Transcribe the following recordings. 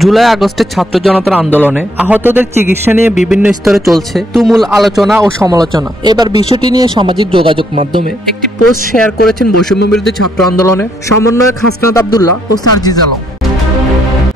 জুলাই আগস্টের ছাত্র জনতার আন্দোলনে আহতদের চিকিৎসা নিয়ে বিভিন্ন স্তরে চলছে তুমুল আলোচনা ও সমালোচনা। এবার বিষয়টি নিয়ে সামাজিক যোগাযোগ মাধ্যমে একটি পোস্ট শেয়ার করেছেন বৈষম্য বিরোধী ছাত্র আন্দোলনের সমন্বয়ক হাসনাত আব্দুল্লাহ ও সার্জিস আলম।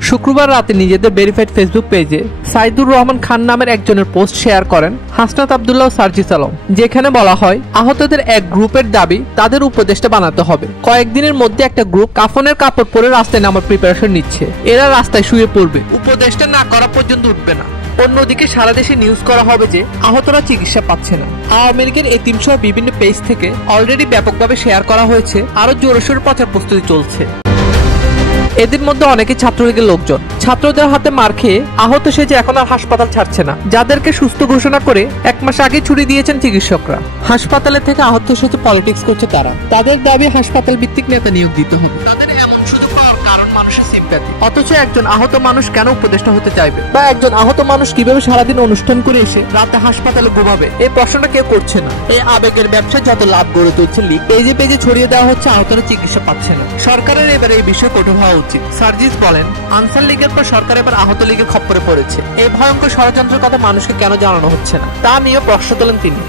শুক্রবার রাতে নিজেদের ভেরিফাইড ফেসবুক পেজে সাইদুর রহমান খান নামের একজনের পোস্ট শেয়ার করেন হাসনাত আব্দুল্লাহ ও সার্জিস আলম, যেখানে বলা হয় আহতদের এক গ্রুপের দাবি তাদের উপদেষ্টা বানাতে হবে। কয়েকদিনের মধ্যে একটা গ্রুপ কাফনের কাপড় পরে রাস্তায় নামার প্রিপারেশন নিচ্ছে। এরা রাস্তায় শুয়ে পড়বে, উপদেষ্টা না করা পর্যন্ত উঠবে না। অন্যদিকে সারা দেশে নিউজ করা হবে যে আহতরা চিকিৎসা পাচ্ছে না। আওয়ামী লীগের এতিম সহ বিভিন্ন পেজ থেকে অলরেডি ব্যাপকভাবে শেয়ার করা হয়েছে, আরো জোরসোর প্রচার প্রস্তুতি চলছে। এদের মধ্যে অনেকে ছাত্রলীগের লোকজন। ছাত্রদের হাতে মার খেয়ে আহত সেজে এখন আর হাসপাতাল ছাড়ছে না, যাদেরকে সুস্থ ঘোষণা করে 1 মাস আগে ছুটি দিয়েছেন চিকিৎসকরা। হাসপাতালে থেকে আহত সেজে পলিটিক্স করছে তারা। তাদের দাবি হাসপাতাল ভিত্তিক নেতা নিয়োগ দিতে হবে। তাদের এমন সুযোগ পাওয়ার কারণ মানুষের সিম্প্যাথি। অথচ একজন আহত মানুষ কেন উপদেষ্টা হতে চাইবে, বা একজন আহত মানুষ কিভাবে সারাদিন অনুষ্ঠান করে এসে রাতে হাসপাতালে ঘুমাবে, এই প্রশ্নটা কেউ করছে না। এই আবেগের ব্যবসায় যত লাভ গড়ে তুলছে লীগ, পেজে পেজে ছড়িয়ে দেওয়া হচ্ছে আহতরা চিকিৎসা পাচ্ছে না। সরকারের এবার এই বিষয়ে কঠোর হওয়া উচিত। সার্জিস বলেন, আনসার লীগের পর সরকার এবার আহত লীগের খপ্পরে পড়েছে। এই ভয়ঙ্কর ষড়যন্ত্রের কথা মানুষকে কেন জানানো হচ্ছে না তা নিয়ে প্রশ্ন তোলেন তিনি।